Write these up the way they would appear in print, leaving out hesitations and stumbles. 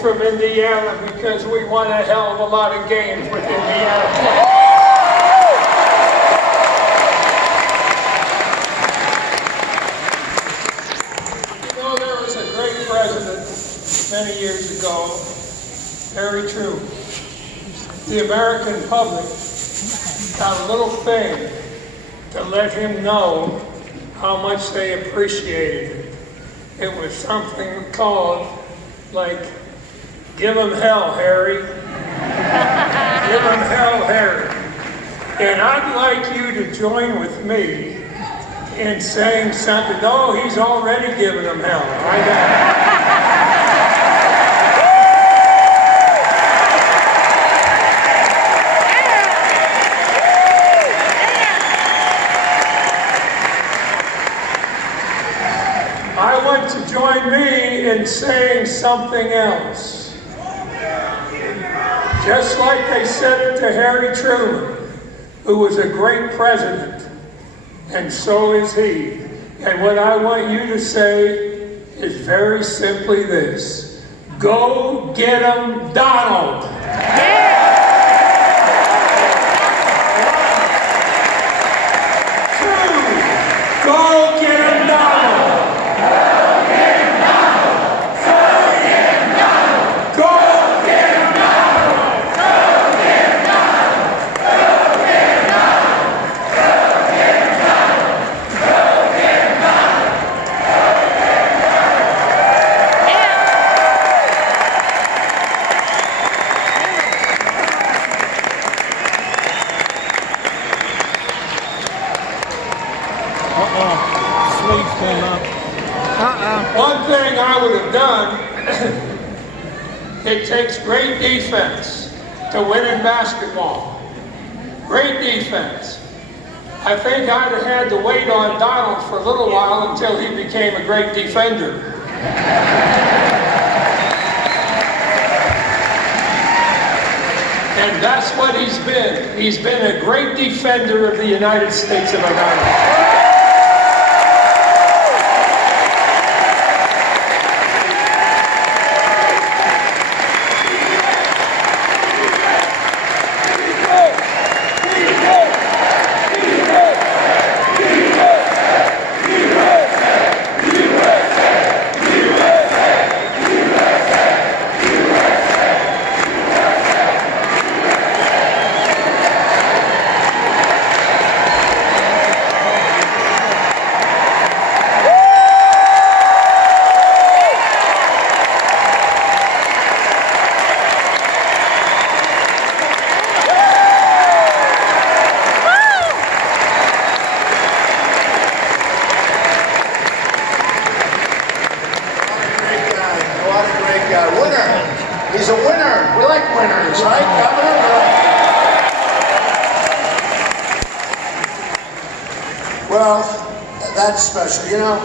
from Indiana because we won a hell of a lot of games with Indiana. You know, there was a great president many years ago, Harry Truman. The American public got a little thing to let him know how much they appreciated it. It was something called, like, give him hell, Harry. Give him hell, Harry. And I'd like you to join with me in saying something. No, he's already given him hell. I know. I want to join me in saying something else. Just like they said it to Harry Truman, who was a great president, and so is he. And what I want you to say is very simply this: go get 'em, Donald! Two, go get 'em, Donald! One thing I would have done, it takes great defense to win in basketball. Great defense. I think I'd have had to wait on Donald for a little while until he became a great defender. And that's what he's been. He's been a great defender of the United States of America. He's a winner. We like winners, right, Governor? Well, that's special. You know,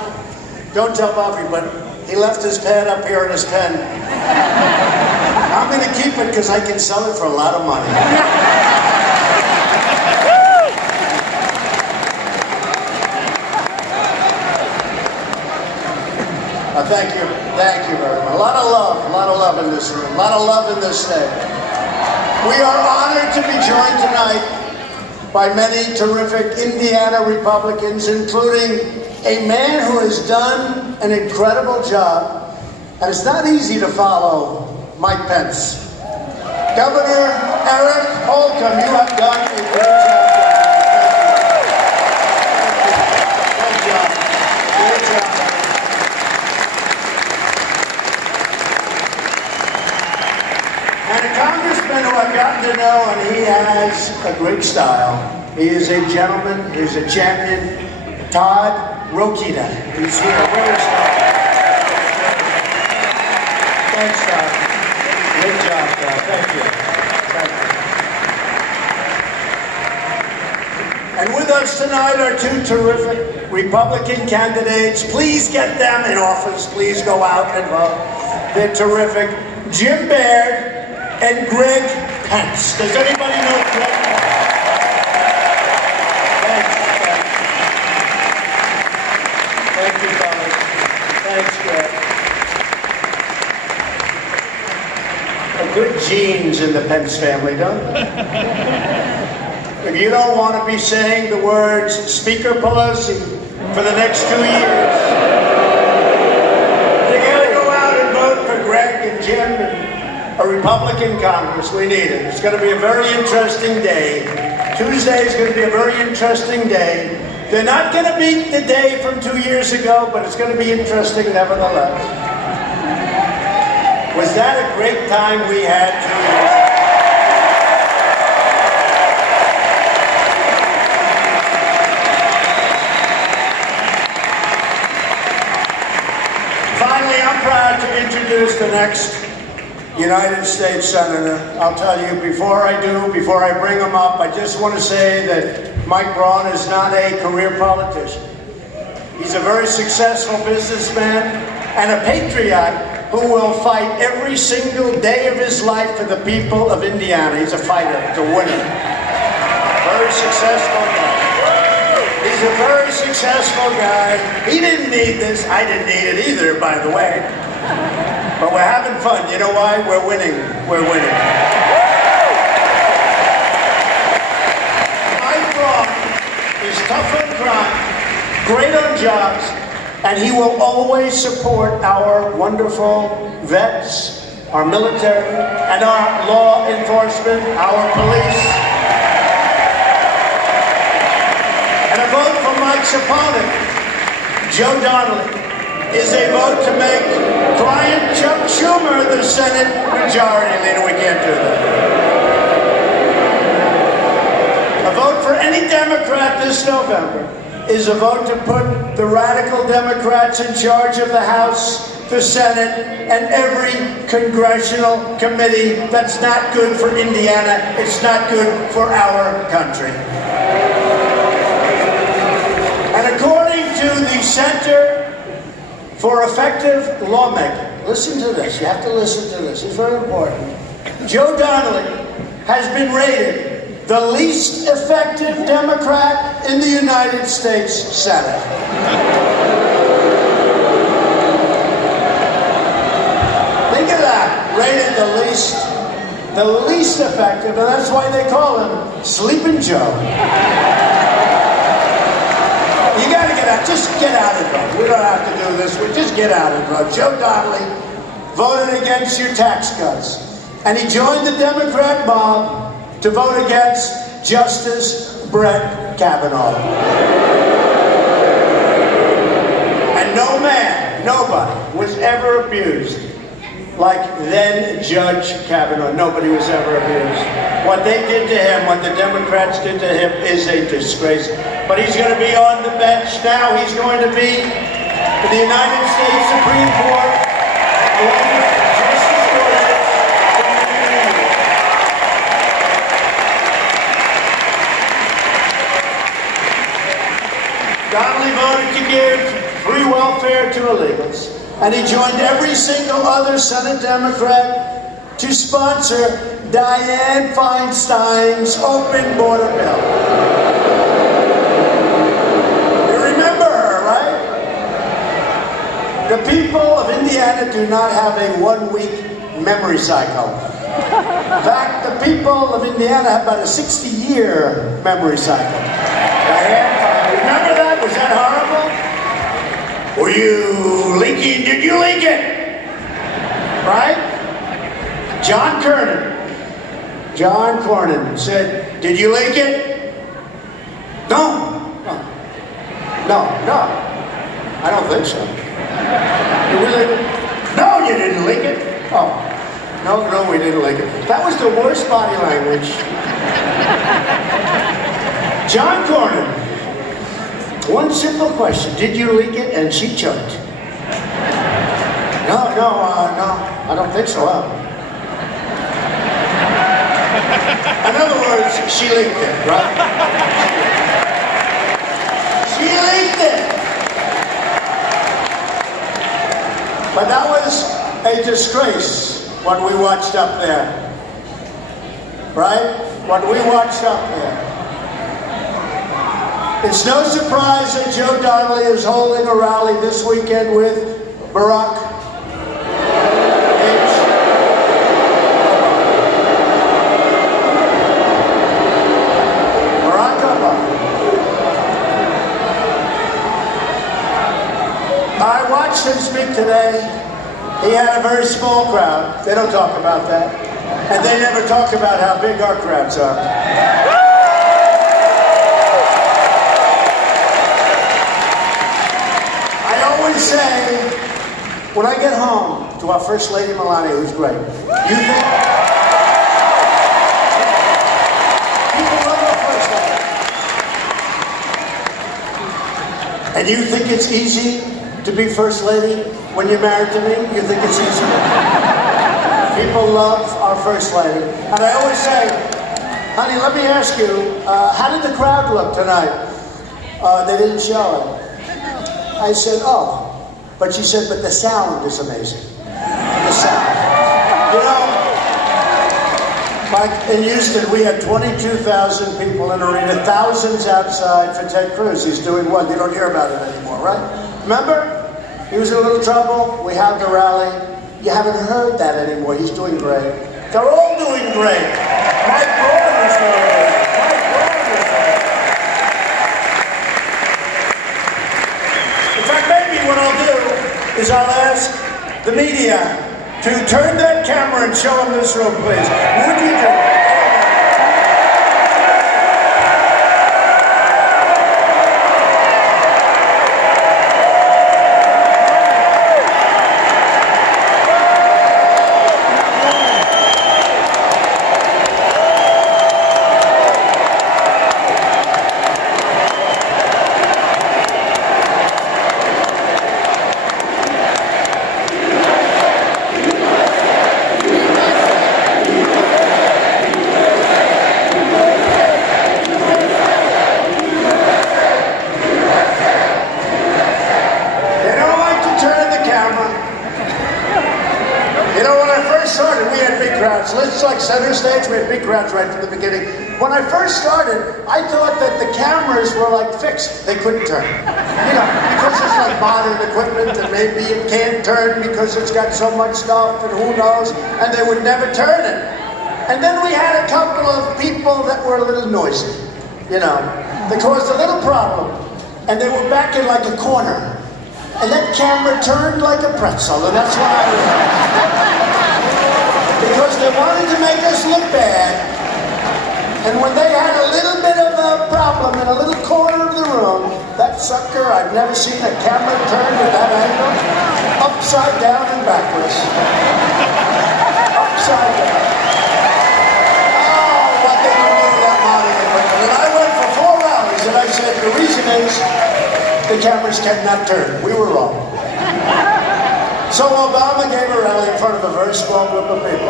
don't tell Bobby, but he left his pad up here in his pen. I'm going to keep it because I can sell it for a lot of money. Thank you very much. A lot of love in this room, a lot of love in this state. We are honored to be joined tonight by many terrific Indiana Republicans, including a man who has done an incredible job, and it's not easy to follow Mike Pence. Governor Eric Holcomb, you have done a great job. Who I've gotten to know, and he has a great style. He is a gentleman, he's a champion. Todd Rokita, he's here. Where is Todd? Thanks, Todd. Great job, Todd. Thank you. And with us tonight are two terrific Republican candidates. Please get them in office. Please go out and vote. They're terrific. Jim Baird and Greg Pence. Does anybody know Greg Pence? Thank you, fellas. Thanks, Greg. Pence family, don't you? If you don't want to be saying the words Speaker Pelosi for the next 2 years, you gotta go out and vote for Greg and Jim and a Republican Congress. We need it. It's going to be a very interesting day. Tuesday is going to be a very interesting day. They're not going to beat the day from 2 years ago, but it's going to be interesting nevertheless. Was that a great time we had 2 years ago? Finally, I'm proud to introduce the next United States Senator. I'll tell you, before I bring him up, I just want to say that Mike Braun is not a career politician. He's a very successful businessman and a patriot who will fight every single day of his life for the people of Indiana. He's a fighter, he's a winner. Very successful guy. He's a very successful guy. He didn't need this. I didn't need it either, by the way. But we're having fun. You know why? We're winning. We're winning. Mike Braun is tough on crime, great on jobs, and he will always support our wonderful vets, our military, and our law enforcement, our police. And a vote for Mike's opponent, Joe Donnelly, is a vote to make client Chuck Schumer the Senate Majority Leader. We can't do that. A vote for any Democrat this November is a vote to put the radical Democrats in charge of the House, the Senate, and every congressional committee. That's not good for Indiana. It's not good for our country. And according to the Center for Effective Lawmaking, listen to this. You have to listen to this. It's very important. Joe Donnelly has been rated the least effective Democrat in the United States Senate. Think of that. Rated the least effective, and that's why they call him Sleeping Joe. You got to get out. Just get out and vote. We don't have to do this. We just get out and vote. Joe Donnelly voted against your tax cuts, and he joined the Democrat mob to vote against Justice Brett Kavanaugh. And no man, nobody was ever abused like then Judge Kavanaugh. Nobody was ever abused. What they did to him, what the Democrats did to him, is a disgrace. But he's going to be on the bench now. He's going to be in the United States Supreme Court. Justice Gorsuch. Donnelly voted to give free welfare to illegals, and he joined every single other Senate Democrat to sponsor Dianne Feinstein's open border bill. You remember her, right? The people of Indiana do not have a 1-week memory cycle. In fact, the people of Indiana have about a 60-year memory cycle. Dianne, remember that? Was that horrible? Were you leaking? Did you leak it? Right? John Cornyn said, did you leak it? No. I don't think so. Did we leak it? No, you didn't leak it. Oh. No, we didn't leak it. That was the worst body language. John Cornyn. One simple question. Did you leak it? And she choked. No, I don't think so. In other words, she leaked it, right? She leaked it. But that was a disgrace, what we watched up there. Right? What we watched up there. It's no surprise that Joe Donnelly is holding a rally this weekend with Barack watched him speak today, he had a very small crowd. They don't talk about that. And they never talk about how big our crowds are. I always say, when I get home to our First Lady Melania, who's great, you think... People love our First Lady. And you think it's easy to be First Lady when you're married to me? You think it's easy? People love our First Lady. And I always say, honey, let me ask you, how did the crowd look tonight? They didn't show it. I said, oh. But she said, but the sound is amazing. The sound. You know, like in Houston, we had 22,000 people in the arena, thousands outside for Ted Cruz. He's doing what? You don't hear about it anymore, right? Remember? He was in a little trouble. We had the rally. You haven't heard that anymore. He's doing great. They're all doing great. Mike Braun is doing great. Mike Braun is doing great. In fact, maybe what I'll do is I'll ask the media to turn that camera and show them this room, please. Would you do it? It's like center stage, we had big crowds right from the beginning. When I first started, I thought that the cameras were like fixed. They couldn't turn. You know, because it's like modern equipment and maybe it can't turn because it's got so much stuff and who knows, and they would never turn it. And then we had a couple of people that were a little noisy, you know. They caused a little problem, and they were back in like a corner. And that camera turned like a pretzel, and that's why I realized. Because they wanted to make us look bad, and when they had a little bit of a problem in a little corner of the room, that sucker, I've never seen a camera turned at that angle, upside down and backwards. Upside down. Oh, what they don't do that modern equipment. And I went for 4 hours, and I said, the reason is the cameras cannot turn. We were wrong. So Obama gave a rally in front of a very small group of people.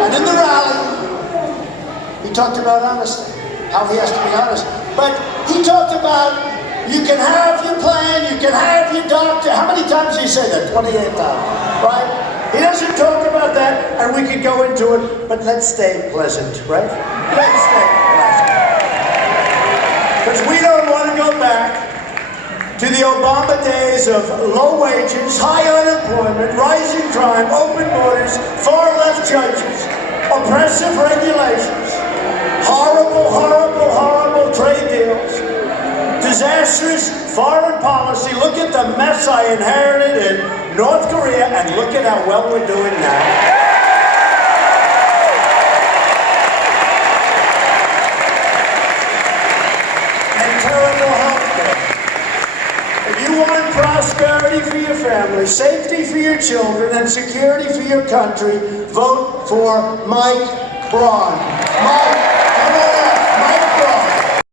And in the rally, he talked about honesty, how he has to be honest. But he talked about, you can have your plan, you can have your doctor. How many times did he say that? 28 times, right? He doesn't talk about that, and we could go into it, but let's stay pleasant, right? Let's stay pleasant. Because we don't want to go back to the Obama days of low wages, high unemployment, rising crime, open borders, far-left judges, oppressive regulations, horrible, horrible, horrible trade deals, disastrous foreign policy. Look at the mess I inherited in North Korea, and look at how well we're doing now. Prosperity for your family, safety for your children, and security for your country, vote for Mike Braun. Mike